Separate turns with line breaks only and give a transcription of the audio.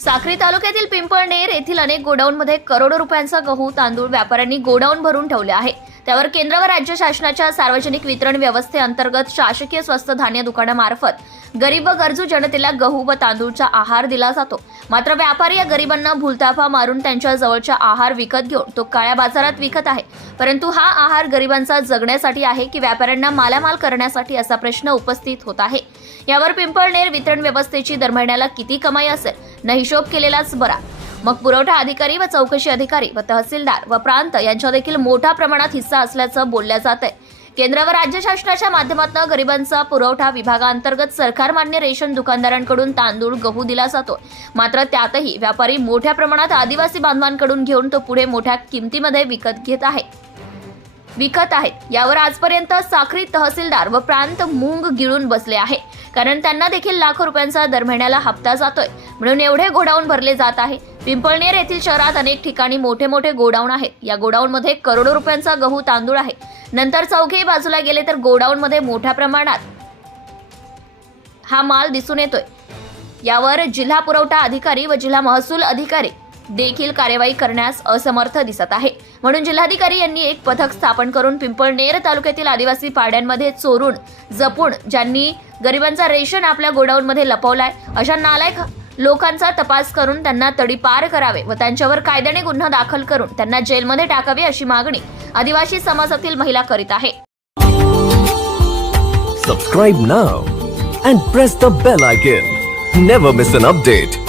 साक्री तालुक्यातील पिंपळनेर येथील अनेक गोडाऊनमध्ये करोडो रुपयांचा गहू तांदूळ व्यापाऱ्यांनी गोडाऊन भरून ठेवले आहे. त्यावर केंद्र व राज्य शासनाच्या सार्वजनिक वितरण व्यवस्थेअंतर्गत शासकीय स्वस्त धान्य दुकानामार्फत गरीब व गरजू जनतेला गहू व तांदूळचा आहार दिला जातो. मात्र व्यापारी या गरिबांना भूलताफा मारून त्यांच्या जवळचा आहार विकत घेऊन तो काळ्या बाजारात विकत आहे. परंतु हा आहार गरिबांचा जगण्यासाठी आहे की व्यापाऱ्यांना मालामाल करण्यासाठी असा प्रश्न उपस्थित होत आहे. यावर पिंपळनेर वितरण व्यवस्थेची दर महिन्याला किती कमाई असेल? न हिशोब केलेलाच बरा. मग पुरवठा अधिकारी व चौकशी अधिकारी व तहसीलदार व प्रांत यांच्या देखील मोठ्या प्रमाणात हिस्सा असल्याचं बोलल्या जात आहे. केंद्र व राज्य शासनाच्या माध्यमातून गरिबांचा पुरवठा विभागांतर्गत सरकारमान्य रेशन दुकानदारांकडून तांदूळ गहू दिला जातो. मात्र त्यातही व्यापारी मोठ्या प्रमाणात आदिवासी बांधवांकडून घेऊन तो पुढे मोठ्या किमतीमध्ये विकत घेत आहे. विकत आहेत. यावर आजपर्यंत साखरी तहसीलदार व प्रांत मूंग गिळून बसले आहे. कारण त्यांना देखील लाखो रुपयांचा दर महिन्याला हप्ता जातोय. म्हणून एवढे गोडाऊन भरले जात आहे. पिंपळनेर येथील शहरात अनेक ठिकाणी मोठे मोठे गोडाऊन आहेत. या गोडाऊनमध्ये करोडो रुपयांचा गहू तांदूळ आहे. नंतर चौघेही बाजूला गेले तर गोडाऊनमध्ये मोठ्या प्रमाणात हा माल दिसून येतोय. यावर जिल्हा पुरवठा अधिकारी व जिल्हा महसूल अधिकारी देखील कार्यवाही करण्यास असमर्थ दिसत आहे. म्हणून जिल्हाधिकारी यांनी एक पथक स्थापन करून पिंपळनेर तालुक्यातील आदिवासी पाड्यांमध्ये चोरून जपून ज्यांनी गरिबांचा रेशन आपल्या गोडाऊनमध्ये लपवलाय अशा नालायक लोकांचा तपास करून त्यांना तडीपार करावे व त्यांच्यावर कायद्याने गुन्हा दाखल करून त्यांना जेलमध्ये टाकावे अशी मागणी आदिवासी समाजातील महिला करीत आहे.
Subscribe now and press the bell icon never miss an update